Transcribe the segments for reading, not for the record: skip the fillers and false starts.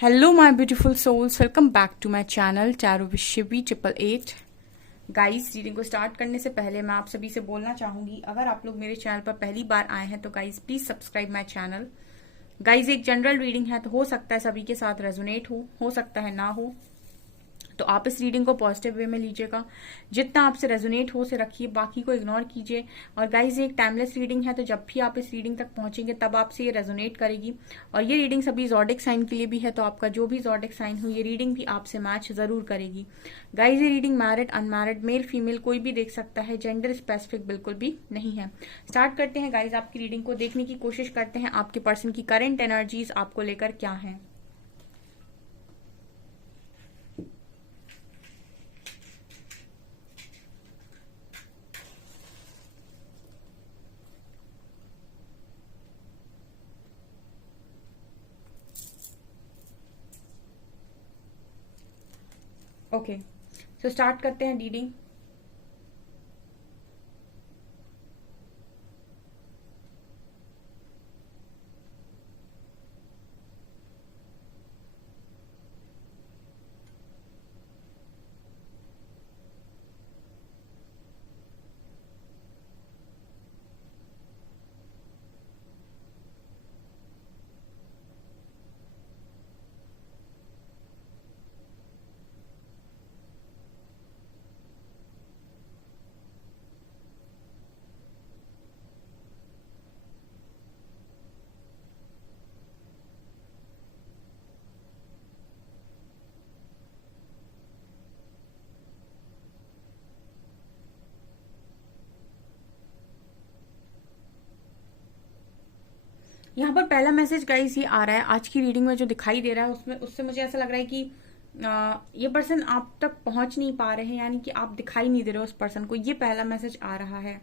Hello my beautiful souls, welcome back to my channel tarot with Shivi 888। Guys, reading को start करने से पहले मैं आप सभी से बोलना चाहूंगी, अगर आप लोग मेरे चैनल पर पहली बार आए हैं तो guys please subscribe my channel. Guys, एक जनरल रीडिंग है तो हो सकता है सभी के साथ रेजोनेट हो सकता है ना हो, तो आप इस रीडिंग को पॉजिटिव वे में लीजिएगा। जितना आपसे रेजोनेट हो से रखिए, बाकी को इग्नोर कीजिए। और गाइज, ये एक टाइमलेस रीडिंग है, तो जब भी आप इस रीडिंग तक पहुंचेंगे तब आपसे ये रेजोनेट करेगी। और ये रीडिंग सभी जॉडिक साइन के लिए भी है, तो आपका जो भी जॉडिक साइन हो ये रीडिंग भी आपसे मैच जरूर करेगी। गाइज, ये reading married unmarried male female कोई भी देख सकता है, जेंडर स्पेसिफिक बिल्कुल भी नहीं है। स्टार्ट करते हैं गाइज आपकी रीडिंग को, देखने की कोशिश करते हैं आपके पर्सन की करंट एनर्जीज आपको लेकर क्या है। ओके, तो स्टार्ट करते हैं रीडिंग। यहाँ पर पहला मैसेज गाइस ये आ रहा है, आज की रीडिंग में जो दिखाई दे रहा है उसमें उससे मुझे ऐसा लग रहा है कि ये पर्सन आप तक पहुंच नहीं पा रहे हैं, यानी कि आप दिखाई नहीं दे रहे हो उस पर्सन को। ये पहला मैसेज आ रहा है।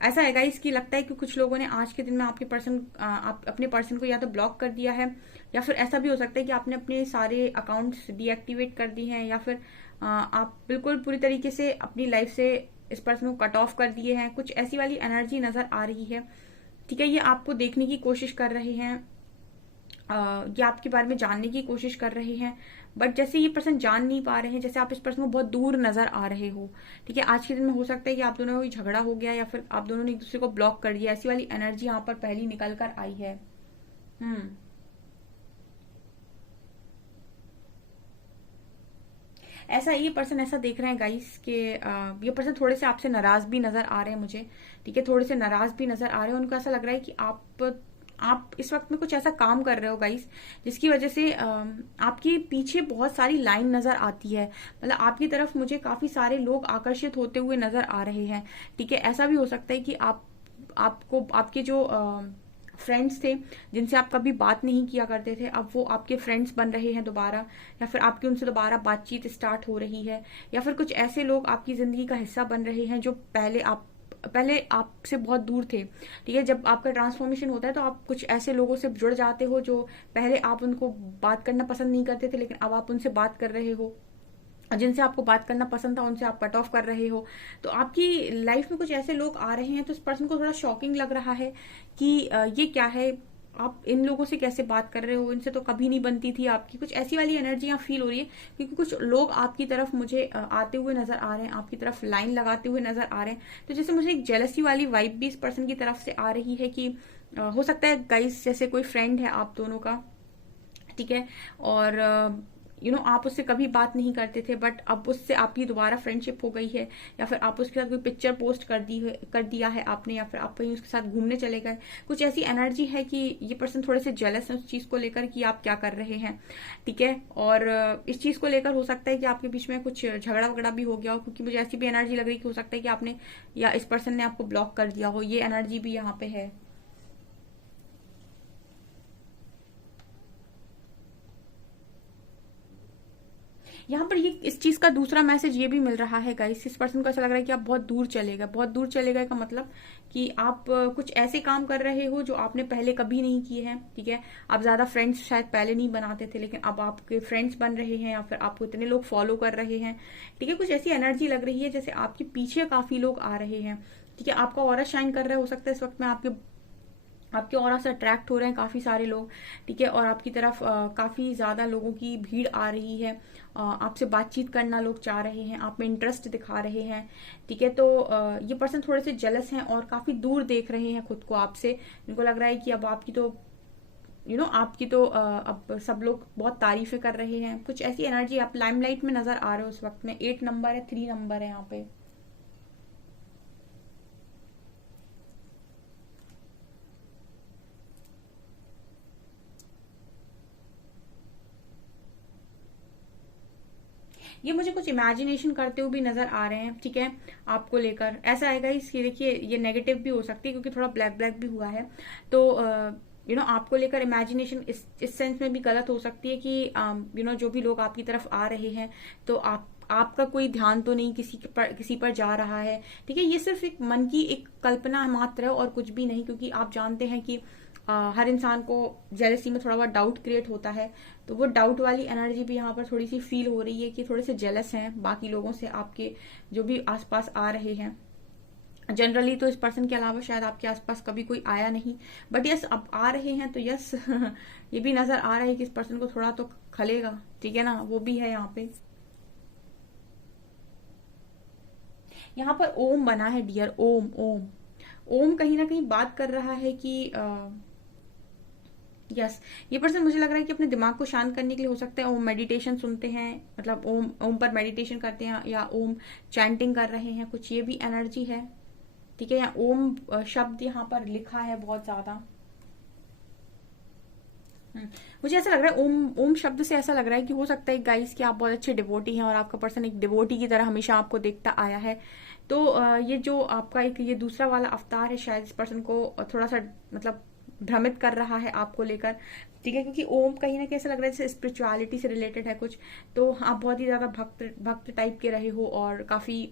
ऐसा है गाइस कि लगता है कि कुछ लोगों ने आज के दिन में आपके पर्सन आप अपने पर्सन को या तो ब्लॉक कर दिया है, या फिर ऐसा भी हो सकता है कि आपने अपने सारे अकाउंट्स डीएक्टिवेट कर दिए हैं, या फिर आप बिल्कुल पूरी तरीके से अपनी लाइफ से इस पर्सन को कट ऑफ कर दिए हैं। कुछ ऐसी वाली एनर्जी नजर आ रही है। ठीक है, ये आपको देखने की कोशिश कर रहे हैं, ये आपके बारे में जानने की कोशिश कर रहे हैं, बट जैसे ये पर्सन जान नहीं पा रहे हैं, जैसे आप इस पर्सन को बहुत दूर नजर आ रहे हो। ठीक है, आज के दिन में हो सकता है कि आप दोनों में झगड़ा हो गया, या फिर आप दोनों ने एक दूसरे को ब्लॉक कर दिया। ऐसी वाली एनर्जी यहाँ पर पहली निकल कर आई है। हम्म, ऐसा ये पर्सन ऐसा देख रहे हैं गाइस कि ये पर्सन थोड़े से आपसे नाराज भी नजर आ रहे हैं मुझे। ठीक है, थोड़े से नाराज भी नजर आ रहे हैं। उनको ऐसा लग रहा है कि आप इस वक्त में कुछ ऐसा काम कर रहे हो गाइस, जिसकी वजह से आपके पीछे बहुत सारी लाइन नजर आती है। मतलब आपकी तरफ मुझे काफी सारे लोग आकर्षित होते हुए नजर आ रहे हैं। ठीक है, ऐसा भी हो सकता है कि आपको आपके जो फ्रेंड्स थे जिनसे आप कभी बात नहीं किया करते थे, अब वो आपके फ्रेंड्स बन रहे हैं दोबारा, या फिर आपकी उनसे दोबारा बातचीत स्टार्ट हो रही है, या फिर कुछ ऐसे लोग आपकी जिंदगी का हिस्सा बन रहे हैं जो पहले आपसे बहुत दूर थे। ठीक है, जब आपका ट्रांसफॉर्मेशन होता है तो आप कुछ ऐसे लोगों से जुड़ जाते हो जो पहले आप उनको बात करना पसंद नहीं करते थे, लेकिन अब आप उनसे बात कर रहे हो। जिनसे आपको बात करना पसंद था उनसे आप कट ऑफ कर रहे हो। तो आपकी लाइफ में कुछ ऐसे लोग आ रहे हैं, तो इस पर्सन को थोड़ा शॉकिंग लग रहा है कि ये क्या है, आप इन लोगों से कैसे बात कर रहे हो, इनसे तो कभी नहीं बनती थी आपकी। कुछ ऐसी वाली एनर्जी यहाँ फील हो रही है, क्योंकि कुछ लोग आपकी तरफ मुझे आते हुए नजर आ रहे हैं, आपकी तरफ लाइन लगाते हुए नजर आ रहे हैं। तो जैसे मुझे एक जेलसी वाली वाइब भी इस पर्सन की तरफ से आ रही है कि हो सकता है गाइस जैसे कोई फ्रेंड है आप दोनों का। ठीक है, और आप उससे कभी बात नहीं करते थे, बट अब उससे आपकी दोबारा फ्रेंडशिप हो गई है, या फिर आप उसके साथ कोई पिक्चर पोस्ट कर दिया है आपने, या फिर आप कहीं उसके साथ घूमने चले गए। कुछ ऐसी एनर्जी है कि ये पर्सन थोड़े से जेलस है उस चीज को लेकर कि आप क्या कर रहे हैं। ठीक है, और इस चीज को लेकर हो सकता है कि आपके बीच में कुछ झगड़ा वगड़ा भी हो गया हो, क्योंकि मुझे ऐसी भी एनर्जी लग रही है कि हो सकता है कि आपने या इस पर्सन ने आपको ब्लॉक कर दिया हो। ये एनर्जी भी यहाँ पे है। यहाँ पर ये इस चीज का दूसरा मैसेज ये भी मिल रहा है गाइस, इस पर्सन को ऐसा लग रहा है कि आप बहुत दूर चले गए। बहुत दूर चले गए का मतलब कि आप कुछ ऐसे काम कर रहे हो जो आपने पहले कभी नहीं किए हैं। ठीक है, आप ज्यादा फ्रेंड्स शायद पहले नहीं बनाते थे, लेकिन अब आपके फ्रेंड्स बन रहे हैं, या फिर आपको इतने लोग फॉलो कर रहे हैं। ठीक है, कुछ ऐसी एनर्जी लग रही है जैसे आपके पीछे काफी लोग आ रहे हैं। ठीक है, आपका ऑरा शाइन कर रहा है। हो सकता है इस वक्त में आपके आपके ऑरा से अट्रैक्ट हो रहे हैं काफ़ी सारे लोग, ठीक है, और आपकी तरफ काफ़ी ज़्यादा लोगों की भीड़ आ रही है। आपसे बातचीत करना लोग चाह रहे हैं, आप में इंटरेस्ट दिखा रहे हैं, ठीक है। तो ये पर्सन थोड़े से जेलस हैं और काफ़ी दूर देख रहे हैं खुद को आपसे। इनको लग रहा है कि अब आपकी तो आपकी तो अब सब लोग बहुत तारीफें कर रहे हैं, कुछ ऐसी एनर्जी। आप लाइमलाइट में नजर आ रहे हो उस वक्त में। 8 नंबर है, 3 नंबर है यहाँ पे। ये मुझे कुछ इमेजिनेशन करते हुए भी नजर आ रहे हैं, ठीक है, आपको लेकर। ऐसा आएगा इसकी, देखिए ये नेगेटिव भी हो सकती है क्योंकि थोड़ा ब्लैक ब्लैक भी हुआ है। तो आपको लेकर इमेजिनेशन इस सेंस में भी गलत हो सकती है कि जो भी लोग आपकी तरफ आ रहे हैं, तो आपका कोई ध्यान तो नहीं किसी पर जा रहा है, ठीक है। ये सिर्फ एक मन की एक कल्पना मात्र है और कुछ भी नहीं, क्योंकि आप जानते हैं कि हर इंसान को जेलसी में थोड़ा बहुत डाउट क्रिएट होता है। तो वो डाउट वाली एनर्जी भी यहाँ पर थोड़ी सी फील हो रही है कि थोड़े से जेलस हैं बाकी लोगों से, आपके जो भी आसपास आ रहे हैं। जनरली तो इस पर्सन के अलावा शायद आपके आसपास कभी कोई आया नहीं, बट यस अब आ रहे हैं तो यस ये भी नजर आ रहा है कि इस पर्सन को थोड़ा तो खलेगा, ठीक है ना, वो भी है यहाँ पे। यहाँ पर ओम बना है डियर, ओम ओम। ओम कहीं ना कहीं बात कर रहा है कि यस ये पर्सन मुझे लग रहा है कि अपने दिमाग को शांत करने के लिए हो सकता है ओम मेडिटेशन सुनते हैं, मतलब ओम ओम पर मेडिटेशन करते हैं या ओम चैंटिंग कर रहे हैं, कुछ ये भी एनर्जी है, ठीक है। या ओम शब्द यहाँ पर लिखा है बहुत ज्यादा। मुझे ऐसा लग रहा है ओम ओम शब्द से ऐसा लग रहा है कि हो सकता है गाइस कि आप बहुत अच्छे डिवोटी हैं और आपका पर्सन एक डिवोटी की तरह हमेशा आपको देखता आया है। तो ये जो आपका एक ये दूसरा वाला अवतार है, शायद इस पर्सन को थोड़ा सा मतलब भ्रमित कर रहा है आपको लेकर, ठीक है, क्योंकि ओम कहीं ना कहीं ऐसा लग रहा है जैसे स्पिरिचुअलिटी से रिलेटेड है कुछ। तो आप बहुत ही ज्यादा भक्त भक्त टाइप के रहे हो और काफी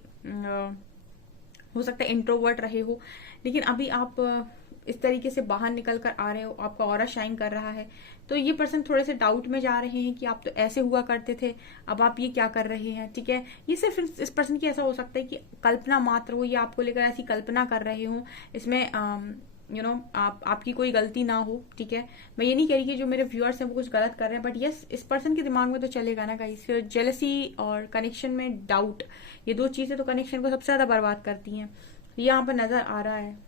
हो सकता है इंट्रोवर्ट रहे हो, लेकिन अभी आप इस तरीके से बाहर निकल कर आ रहे हो, आपका ऑरा शाइन कर रहा है। तो ये पर्सन थोड़े से डाउट में जा रहे हैं कि आप तो ऐसे हुआ करते थे, अब आप ये क्या कर रहे हैं, ठीक है। ये सिर्फ इस पर्सन की ऐसा हो सकता है कि कल्पना मात्र हो, ये आपको लेकर ऐसी कल्पना कर रहे हो, इसमें आपकी कोई गलती ना हो, ठीक है। मैं ये नहीं कह रही कि जो मेरे व्यूअर्स हैं वो कुछ गलत कर रहे हैं, बट यस इस पर्सन के दिमाग में तो चलेगा ना गाइस, फिर जेलसी और कनेक्शन में डाउट, ये दो चीजें तो कनेक्शन को सबसे ज्यादा बर्बाद करती हैं। ये यहाँ पर नजर आ रहा है।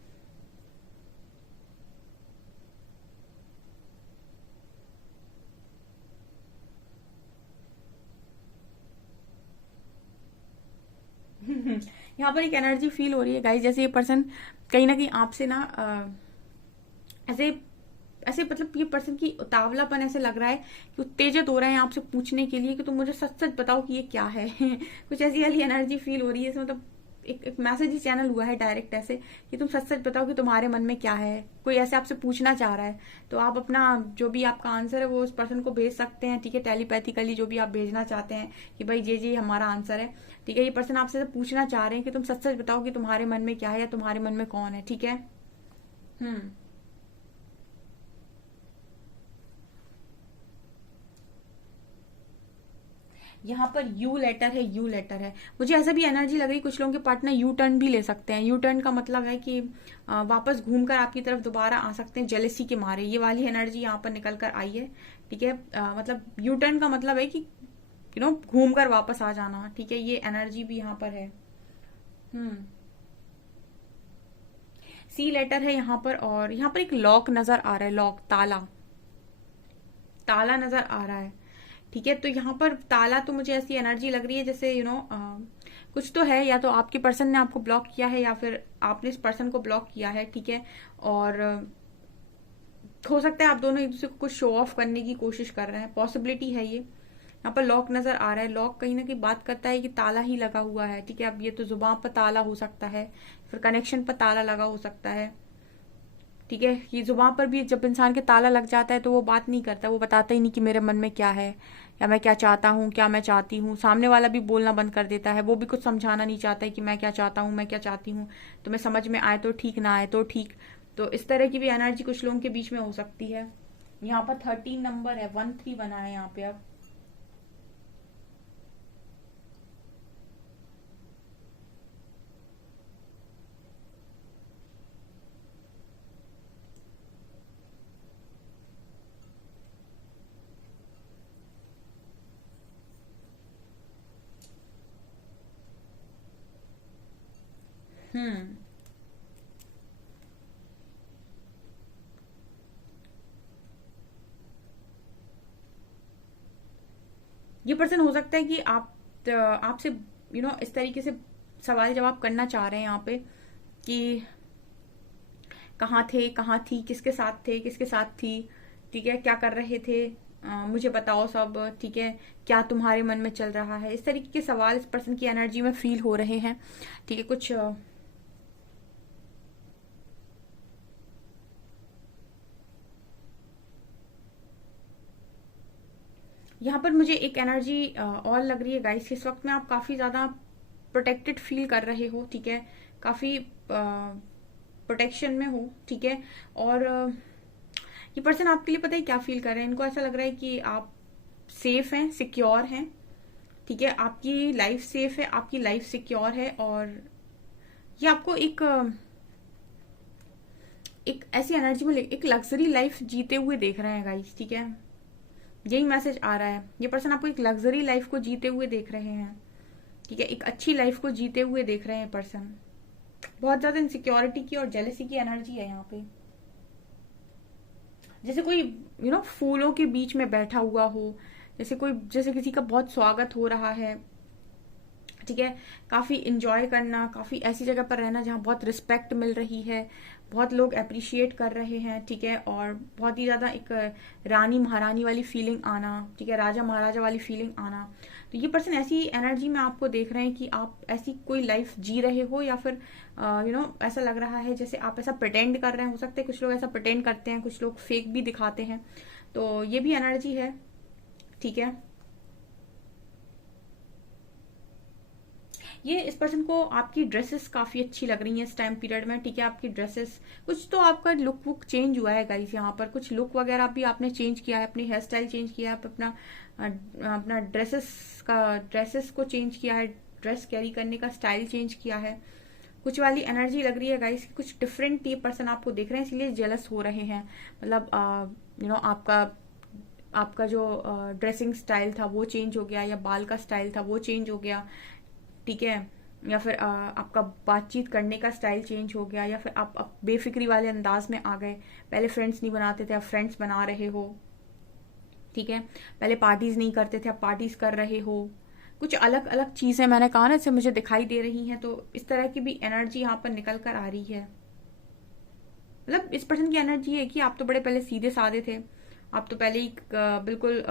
यहाँ पर एक एनर्जी फील हो रही है गाइस, जैसे ये पर्सन कहीं ना कहीं आपसे ना ऐसे ऐसे मतलब ये पर्सन की उतावलापन ऐसे लग रहा है कि उत्तेजित हो रहे हैं आपसे पूछने के लिए कि तुम मुझे सच सच बताओ कि ये क्या है कुछ ऐसी वाली एनर्जी फील हो रही है, मतलब एक मैसेज ही चैनल हुआ है डायरेक्ट ऐसे कि तुम सच सच बताओ कि तुम्हारे मन में क्या है, कोई ऐसे आपसे पूछना चाह रहा है। तो आप अपना जो भी आपका आंसर है वो उस पर्सन को भेज सकते हैं, ठीक है, टेलीपैथिकली जो भी आप भेजना चाहते हैं कि भाई ये हमारा आंसर है, ठीक है। ये पर्सन आपसे पूछना चाह रहे हैं कि तुम सच सच बताओ कि तुम्हारे मन में क्या है या तुम्हारे मन में कौन है, ठीक है। हम्म। यहाँ पर यू लेटर है, यू लेटर है। मुझे ऐसा भी एनर्जी लग रही है कुछ लोगों के पार्टनर यू टर्न भी ले सकते हैं। यू टर्न का मतलब है कि वापस घूमकर आपकी तरफ दोबारा आ सकते हैं जेलेसी के मारे, ये वाली एनर्जी यहाँ पर निकल कर आई है, ठीक है। मतलब यू टर्न का मतलब है कि घूम कर वापस आ जाना, ठीक है, ये एनर्जी भी यहाँ पर है। हम्म। सी लेटर है यहाँ पर, और यहाँ पर एक लॉक नजर आ रहा है, लॉक ताला, ताला नजर आ रहा है, ठीक है। तो यहाँ पर ताला तो मुझे ऐसी एनर्जी लग रही है जैसे कुछ तो है, या तो आपके पर्सन ने आपको ब्लॉक किया है या फिर आपने इस पर्सन को ब्लॉक किया है, ठीक है। और हो सकता है आप दोनों एक दूसरे को कुछ शो ऑफ करने की कोशिश कर रहे हैं, पॉसिबिलिटी है ये। यहाँ पर लॉक नजर आ रहा है, लॉक कहीं ना कहीं बात करता है कि ताला ही लगा हुआ है, ठीक है। अब ये तो जुबान पर ताला हो सकता है, फिर कनेक्शन पर ताला लगा हो सकता है, ठीक है। ये जुबान पर भी जब इंसान के ताला लग जाता है तो वो बात नहीं करता, वो बताता ही नहीं कि मेरे मन में क्या है या मैं क्या चाहता हूँ, क्या मैं चाहती हूँ। सामने वाला भी बोलना बंद कर देता है, वो भी कुछ समझाना नहीं चाहता है कि मैं क्या चाहता हूँ, मैं क्या चाहती हूँ, तुम्हें समझ में आए तो ठीक, ना आए तो ठीक। तो इस तरह की भी एनर्जी कुछ लोगों के बीच में हो सकती है। यहाँ पर 13 नंबर है, 13 बना है यहाँ पे। अब हम्म। ये पर्सन हो सकता है कि आपसे इस तरीके से सवाल जवाब करना चाह रहे हैं यहाँ पे कि कहाँ थे, कहाँ थी, किसके साथ थे, किसके साथ थी, ठीक है, क्या कर रहे थे, मुझे बताओ सब, ठीक है, क्या तुम्हारे मन में चल रहा है। इस तरीके के सवाल इस पर्सन की एनर्जी में फील हो रहे हैं, ठीक है। कुछ यहाँ पर मुझे एक एनर्जी और लग रही है गाइस। इस वक्त में आप काफी ज्यादा प्रोटेक्टेड फील कर रहे हो, ठीक है, काफी प्रोटेक्शन में हो, ठीक है। और ये पर्सन आपके लिए पता है क्या फील कर रहे हैं, इनको ऐसा लग रहा है कि आप सेफ हैं, सिक्योर हैं, ठीक है, आपकी लाइफ सेफ है, आपकी लाइफ सिक्योर है। और ये आपको एक ऐसी एनर्जी में एक लग्जरी लाइफ जीते हुए देख रहे हैं गाइस, ठीक है। यही मैसेज आ रहा है, ये पर्सन आपको एक लग्जरी लाइफ को जीते हुए देख रहे हैं, ठीक है, एक अच्छी लाइफ को जीते हुए देख रहे हैं पर्सन। बहुत ज्यादा इनसिक्योरिटी की और जेलसी की एनर्जी है यहाँ पे। जैसे कोई फूलों के बीच में बैठा हुआ हो, जैसे किसी का बहुत स्वागत हो रहा है, ठीक है, काफी इंजॉय करना, काफी ऐसी जगह पर रहना जहाँ बहुत रिस्पेक्ट मिल रही है, बहुत लोग अप्रिशिएट कर रहे हैं, ठीक है, और बहुत ही ज्यादा एक रानी महारानी वाली फीलिंग आना, ठीक है, राजा महाराजा वाली फीलिंग आना। तो ये पर्सन ऐसी एनर्जी में आपको देख रहे हैं कि आप ऐसी कोई लाइफ जी रहे हो, या फिर ऐसा लग रहा है जैसे आप ऐसा प्रिटेंड कर रहे हैं। हो सकता है कुछ लोग ऐसा प्रिटेंड करते हैं, कुछ लोग फेक भी दिखाते हैं, तो ये भी एनर्जी है, ठीक है। ये इस पर्सन को आपकी ड्रेसेस काफी अच्छी लग रही हैं इस टाइम पीरियड में, ठीक है, आपकी ड्रेसेस, कुछ तो आपका लुक वुक चेंज हुआ है गाइस। यहाँ पर कुछ लुक वगैरह भी आपने चेंज किया है, अपनी हेयर स्टाइल चेंज किया है, अपना अपना ड्रेसेस को चेंज किया है, ड्रेस कैरी करने का स्टाइल चेंज किया है। कुछ वाली एनर्जी लग रही है गाइस, कुछ डिफरेंट ये पर्सन आपको देख रहे हैं, इसलिए जेलस हो रहे हैं। मतलब आपका आपका जो ड्रेसिंग स्टाइल था वो चेंज हो गया, या बाल का स्टाइल था वो चेंज हो गया, ठीक है, या फिर आपका बातचीत करने का स्टाइल चेंज हो गया, या फिर आप बेफिक्री वाले अंदाज में आ गए। पहले फ्रेंड्स नहीं बनाते थे, अब फ्रेंड्स बना रहे हो, ठीक है, पहले पार्टीज नहीं करते थे, अब पार्टीज कर रहे हो। कुछ अलग अलग चीजें मैंने कहा ना, इससे मुझे दिखाई दे रही हैं, तो इस तरह की भी एनर्जी यहाँ पर निकल कर आ रही है। मतलब इस पर्सन की एनर्जी है कि आप तो बड़े पहले सीधे साधे थे, आप तो पहले ही बिल्कुल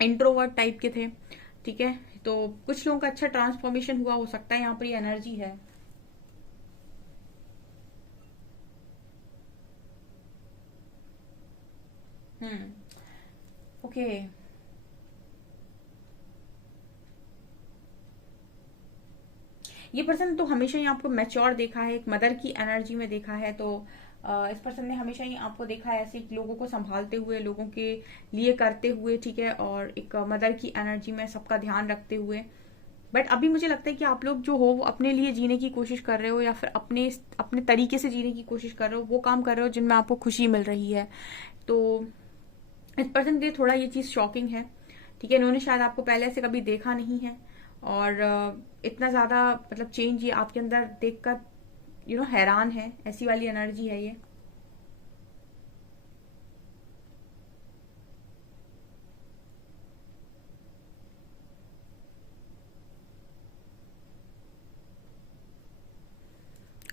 इंट्रोवर्ट टाइप के थे, ठीक है। तो कुछ लोगों का अच्छा ट्रांसफॉर्मेशन हुआ हो सकता है, यहाँ पर ये एनर्जी है। हम्म। ओके। ये पर्सन तो हमेशा ही आपको मैच्योर देखा है, एक मदर की एनर्जी में देखा है। तो इस पर्सन ने हमेशा ही आपको देखा है ऐसे लोगों को संभालते हुए, लोगों के लिए करते हुए, ठीक है, और एक मदर की एनर्जी में सबका ध्यान रखते हुए। बट अभी मुझे लगता है कि आप लोग जो हो वो अपने लिए जीने की कोशिश कर रहे हो, या फिर अपने अपने तरीके से जीने की कोशिश कर रहे हो, वो काम कर रहे हो जिनमें आपको खुशी मिल रही है। तो इस पर्सन के लिए थोड़ा ये चीज शॉकिंग है, ठीक है, इन्होंने शायद आपको पहले ऐसे कभी देखा नहीं है, और इतना ज्यादा मतलब चेंज ये आपके अंदर देखकर हैरान है, ऐसी वाली एनर्जी है ये।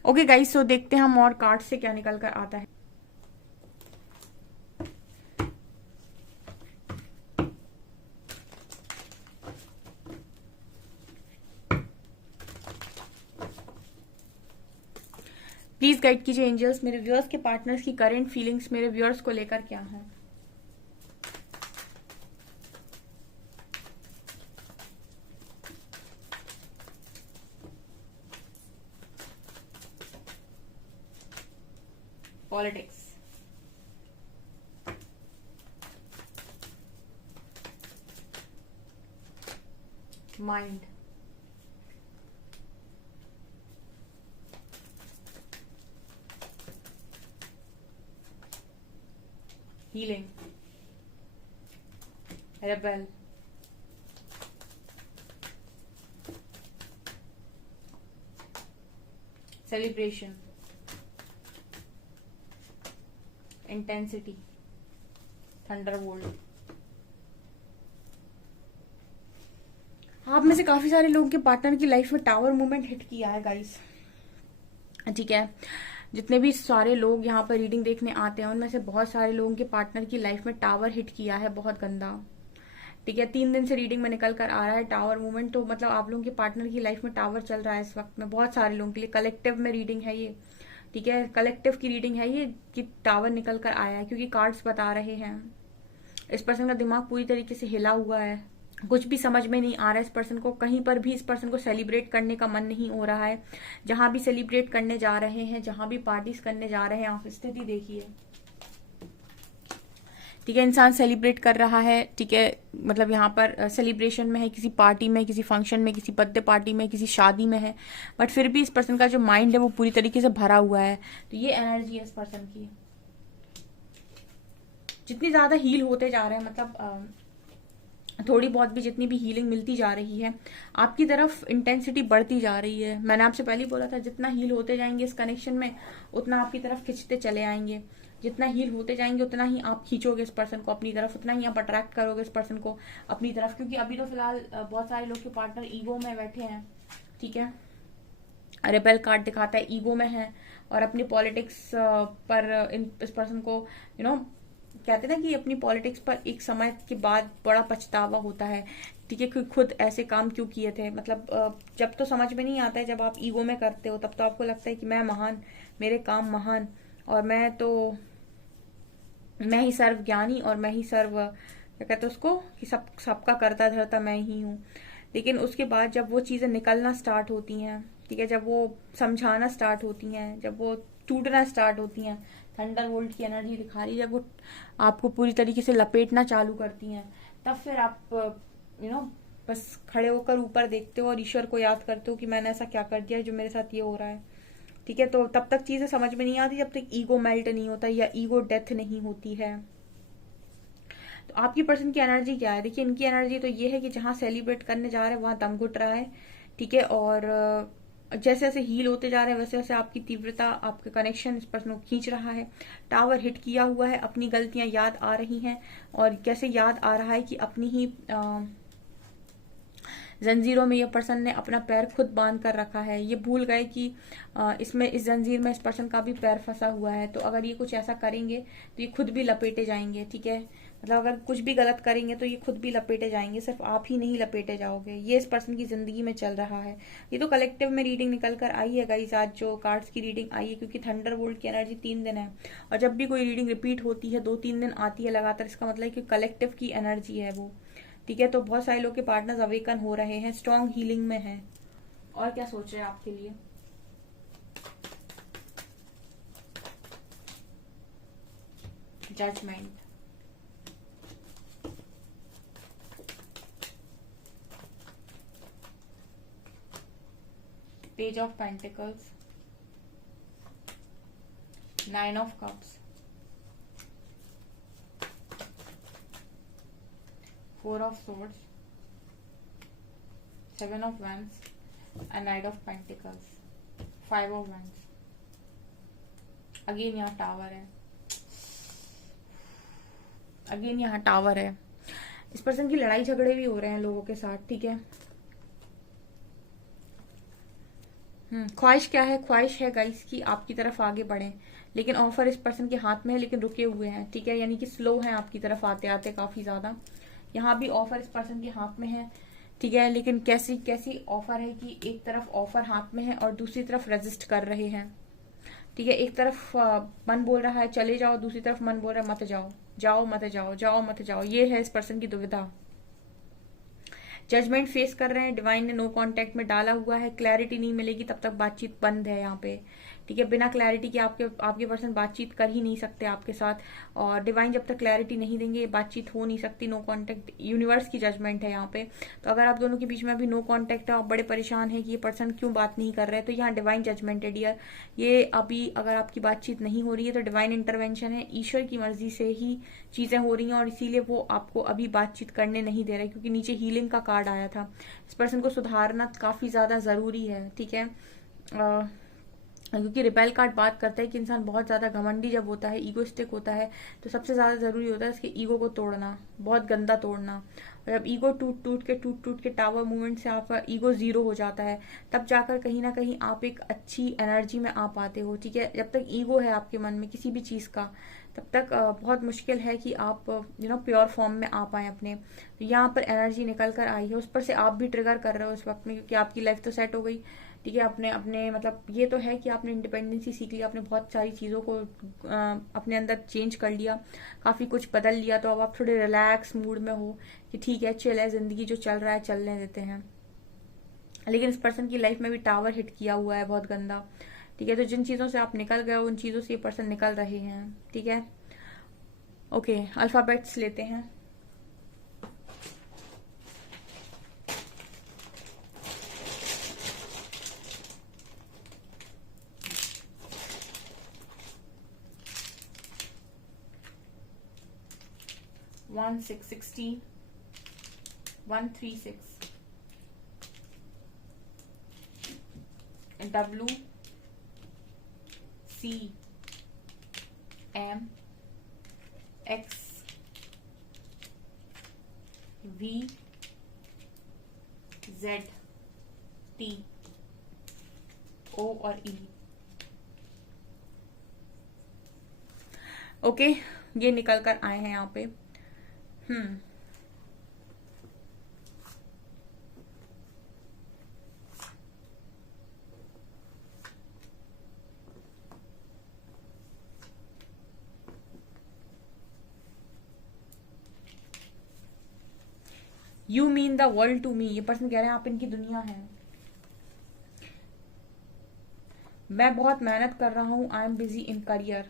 ओके गाइस, सो देखते हैं हम और कार्ड से क्या निकल कर आता है। प्लीज गाइड कीजिए एंजल्स, मेरे व्यूअर्स के पार्टनर्स की करंट फीलिंग्स मेरे व्यूअर्स को लेकर क्या है। Politics, mind, healing, rebel, celebration, intensity, Thunderbolt. आप में से काफी सारे लोगों के पार्टनर की लाइफ में टावर मूवमेंट हिट किया है गाइस, ठीक है। जितने भी सारे लोग यहाँ पर रीडिंग देखने आते हैं उनमें से बहुत सारे लोगों के पार्टनर की लाइफ में टावर हिट किया है, बहुत गंदा, ठीक है। 3 दिन से रीडिंग में निकल कर आ रहा है टावर मूवमेंट, तो मतलब आप लोगों के पार्टनर की लाइफ में टावर चल रहा है इस वक्त में बहुत सारे लोगों के लिए। कलेक्टिव में रीडिंग है ये, ठीक है, कलेक्टिव की रीडिंग है ये कि टावर निकल कर आया है, क्योंकि कार्ड्स बता रहे हैं इस पर्सन का दिमाग पूरी तरीके से हिला हुआ है, कुछ भी समझ में नहीं आ रहा है इस पर्सन को, कहीं पर भी इस पर्सन को सेलिब्रेट करने का मन नहीं हो रहा है। जहां भी सेलिब्रेट करने जा रहे हैं, जहां भी पार्टीज करने जा रहे हैं, आप स्थिति देखिए, ठीक है। इंसान सेलिब्रेट कर रहा है, ठीक है, मतलब यहाँ पर सेलिब्रेशन में है, किसी पार्टी में, किसी फंक्शन में, किसी बर्थडे पार्टी में, किसी शादी में है, बट फिर भी इस पर्सन का जो माइंड है वो पूरी तरीके से भरा हुआ है। तो ये एनर्जी है इस पर्सन की। जितनी ज्यादा हील होते जा रहे हैं, मतलब थोड़ी बहुत भी जितनी भी हीलिंग मिलती जा रही है आपकी तरफ, इंटेंसिटी बढ़ती जा रही है। मैंने आपसे पहले ही बोला था, जितना हील होते जाएंगे इस कनेक्शन में उतना आपकी तरफ खींचते चले आएंगे। जितना हील होते जाएंगे उतना ही आप खींचोगे इस पर्सन को अपनी तरफ, उतना ही आप अट्रैक्ट करोगे इस पर्सन को अपनी तरफ। क्योंकि अभी तो फिलहाल बहुत सारे लोग के पार्टनर ईगो में बैठे हैं, ठीक है। रेबेल कार्ड दिखाता है, ईगो में है और अपनी पॉलिटिक्स पर इस पर्सन को कहते हैं ना कि अपनी पॉलिटिक्स पर एक समय के बाद बड़ा पछतावा होता है, ठीक है, कि खुद ऐसे काम क्यों किए थे। मतलब जब तो समझ में नहीं आता है, जब आप ईगो में करते हो तब तो आपको लगता है कि मैं महान, मेरे काम महान, और मैं ही सर्व ज्ञानी और मैं ही सर्व, क्या कहते हैं उसको, कि सबका करता धरता मैं ही हूँ। लेकिन उसके बाद जब वो चीजें निकलना स्टार्ट होती हैं, ठीक है, जब वो समझाना स्टार्ट होती हैं, जब वो टूटना स्टार्ट होती हैं, थंडरबोल्ट की एनर्जी दिखा रही है, जब वो आपको पूरी तरीके से लपेटना चालू करती हैं, तब फिर आप बस खड़े होकर ऊपर देखते हो और ईश्वर को याद करते हो कि मैंने ऐसा क्या कर दिया जो मेरे साथ ये हो रहा है, ठीक है। तो तब तक चीजें समझ में नहीं आती जब तक ईगो मेल्ट नहीं होता या ईगो डेथ नहीं होती है। तो आपकी पर्सन की एनर्जी क्या है, देखिए इनकी एनर्जी तो ये है कि जहां सेलिब्रेट करने जा रहे हैं वहां दम घुट रहा है, ठीक है। और जैसे जैसे हील होते जा रहे हैं वैसे वैसे आपकी तीव्रता, आपके कनेक्शन इस पर्सन को खींच रहा है। टावर हिट किया हुआ है, अपनी गलतियां याद आ रही हैं, और कैसे याद आ रहा है कि अपनी ही जंजीरों में ये पर्सन ने अपना पैर खुद बांध कर रखा है। ये भूल गए कि इसमें, इस जंजीर में इस पर्सन का भी पैर फंसा हुआ है। तो अगर ये कुछ ऐसा करेंगे तो ये खुद भी लपेटे जाएंगे, ठीक है। मतलब अगर कुछ भी गलत करेंगे तो ये खुद भी लपेटे जाएंगे, सिर्फ आप ही नहीं लपेटे जाओगे। ये इस पर्सन की जिंदगी में चल रहा है। ये तो कलेक्टिव में रीडिंग निकल कर आई है गाइस, आज जो कार्ड्स की रीडिंग आई है, क्योंकि थंडरबोल्ट की एनर्जी 3 दिन है, और जब भी कोई रीडिंग रिपीट होती है 2-3 दिन आती है लगातार, इसका मतलब है कि कलेक्टिव की एनर्जी है वो, ठीक है। तो बहुत सारे लोग के पार्टनर्स अवेकन हो रहे हैं, स्ट्रॉन्ग हीलिंग में है। और क्या सोच रहे हैं आपके लिए? Judgement, page of pentacles, 9 of cups, 4 of swords, 7 of wands, and Knight of Pentacles, 5 of wands. Again यहाँ टावर है, अगेन यहाँ टावर है। इस पर्सन की लड़ाई झगड़े भी हो रहे हैं लोगों के साथ, ठीक है। ख्वाहिश क्या है? ख्वाहिश है गाइस कि आपकी तरफ आगे बढ़े, लेकिन ऑफर इस पर्सन के हाथ में है लेकिन रुके हुए हैं, ठीक है, यानी कि स्लो है आपकी तरफ आते आते काफी ज्यादा। यहाँ भी ऑफर इस पर्सन के हाथ में है, ठीक है, लेकिन कैसी कैसी ऑफर है कि एक तरफ ऑफर हाथ में है और दूसरी तरफ रेजिस्ट कर रहे हैं, ठीक है। एक तरफ मन बोल रहा है चले जाओ, दूसरी तरफ मन बोल रहा है मत जाओ, जाओ मत जाओ, जाओ मत जाओ। ये है इस पर्सन की दुविधा। जजमेंट फेस कर रहे हैं, डिवाइन ने नो कांटेक्ट में डाला हुआ है। क्लैरिटी नहीं मिलेगी तब तक बातचीत बंद है यहाँ पे, ठीक है। बिना क्लैरिटी के आपके पर्सन बातचीत कर ही नहीं सकते आपके साथ, और डिवाइन जब तक क्लैरिटी नहीं देंगे बातचीत हो नहीं सकती। नो कांटेक्ट यूनिवर्स की जजमेंट है यहाँ पे। तो अगर आप दोनों के बीच में अभी नो कांटेक्ट है, आप बड़े परेशान है कि ये पर्सन क्यों बात नहीं कर रहे, तो यहाँ डिवाइन जजमेंट है डियर। ये अभी अगर आपकी बातचीत नहीं हो रही है तो डिवाइन इंटरवेंशन है, ईश्वर की मर्जी से ही चीजें हो रही हैं, और इसीलिए वो आपको अभी बातचीत करने नहीं दे रहे, क्योंकि नीचे हीलिंग का कार्ड आया था। इस पर्सन को सुधारना काफी ज्यादा जरूरी है, ठीक है। क्योंकि रिपेल कार्ड बात करता है कि इंसान बहुत ज़्यादा घमंडी जब होता है, ईगोइस्टिक होता है, तो सबसे ज़्यादा ज़रूरी होता है उसके ईगो को तोड़ना, बहुत गंदा तोड़ना। और जब ईगो टूट टूट के टावर मूवमेंट से आपका ईगो जीरो हो जाता है, तब जाकर कहीं ना कहीं आप एक अच्छी एनर्जी में आ पाते हो। ठीक है, जब तक ईगो है आपके मन में किसी भी चीज़ का, तब तक बहुत मुश्किल है कि आप प्योर फॉर्म में आ पाए अपने। तो यहाँ पर एनर्जी निकल कर आई है, उस पर से आप भी ट्रिगर कर रहे हो इस वक्त में, क्योंकि आपकी लाइफ तो सेट हो गई। ठीक है, अपने अपने मतलब ये तो है कि आपने इंडिपेंडेंसी सीख लिया, आपने बहुत सारी चीज़ों को अपने अंदर चेंज कर लिया, काफ़ी कुछ बदल लिया। तो अब आप थोड़े रिलैक्स मूड में हो कि ठीक है, चिल है, जिंदगी जो चल रहा है चलने देते हैं। लेकिन इस पर्सन की लाइफ में भी टावर हिट किया हुआ है बहुत गंदा। ठीक है, तो जिन चीज़ों से आप निकल गए हो उन चीज़ों से ये पर्सन निकल रहे हैं। ठीक है, ओके, अल्फाबेट्स लेते हैं। One 616, 136, W C M X V Z T O और E। ओके, ये निकल कर आए हैं यहाँ पे। You mean the world to me, ये पर्सन कह रहे हैं आप इनकी दुनिया है। मैं बहुत मेहनत कर रहा हूं, I am busy in career.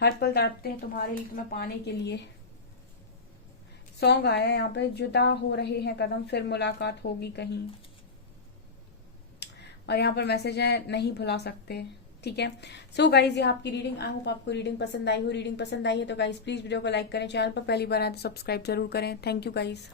हर पल तड़पते हैं तुम्हारे लिए, तुम्हें पाने के लिए। सॉन्ग आया है यहाँ पे, जुदा हो रहे हैं कदम, फिर मुलाकात होगी कहीं। और यहाँ पर मैसेज है, नहीं भुला सकते। ठीक है, सो गाइज ये आपकी रीडिंग। आई होप आपको रीडिंग पसंद आई हो। रीडिंग पसंद आई है तो गाइज प्लीज वीडियो को लाइक करें, चैनल पर पहली बार आए तो सब्सक्राइब जरूर करें। Thank you guys.